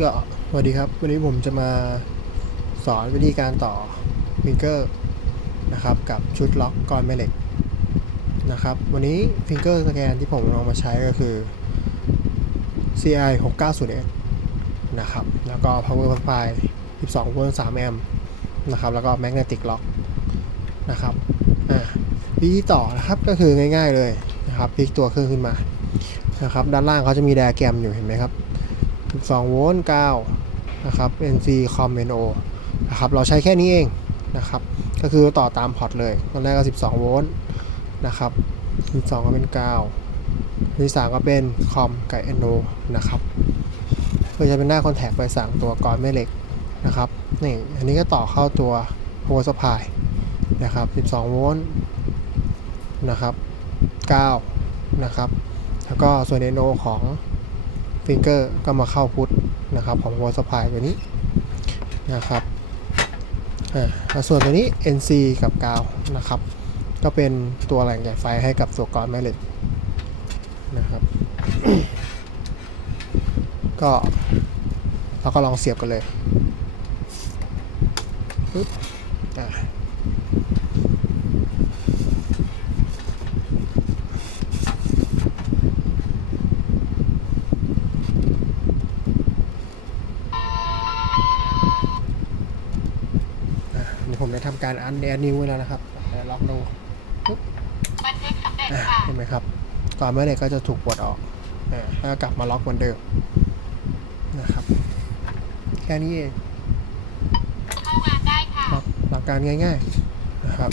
ก็สวัสดีครับ วันนี้ผมจะมาสอนวิธีการต่อฟิงเกอร์นะครับ กับชุดล็อกกรอนแม่เหล็กนะครับ วันนี้ฟิงเกอร์สแกนที่ผมลองมาใช้ก็คือ CI 690X นะครับ แล้วก็ power supply 12โวลต์3แอมป์นะครับ แล้วก็ magnetic lock นะครับวิธีต่อนะครับก็คือง่ายๆเลยนะครับพลิกตัวเครื่องขึ้นมานะครับ ด้านล่างเขาจะมีไดอะแกรมอยู่เห็นไหมครับ 12โวลต์9นะครับ NC COM NO นะครับ เราใช้แค่นี้เองนะครับ ก็คือต่อตามพอร์ตเลย ตอนแรกก็ 12โวลต์นะครับ12ก็เป็น9ที่3ก็เป็นคอมกับ NO นะครับเพื่อจะเป็นหน้าคอนแทคไปสั่งตัวกรอนแม่เหล็กนะครับ นี่ อันนี้ก็ต่อเข้าตัว power supply นะครับ 12 โวลต์นะครับ 9 นะครับ แล้วก็ส่วน NO ของ ฟิงเกอร์ก็มาเข้าพุทนะครับของ power supply ตัวนี้นะครับอ่าส่วนตัวนี้ NC กับกาวนะครับ ก็เป็นตัวแหล่งจ่ายไฟให้กับตัวกรอนแม่เหล็กนะครับก็เราก็ลองเสียบกันเลยปึ๊บอะอะนี่ ผมได้ทำการอันแอร์นิวไว้แล้วนะครับแต่ล็อกดูปึ๊บบันทึกสำเร็จอะค่ะเห็นไหมครับก่อนแม่เหล็กก็จะถูกปลดออกอะแล้วก็กลับมาล็อกเหมือนเดิมนะครับ แค่นี้เองเข้างานได้ค่ะครับหลักการง่าย ๆ นะครับ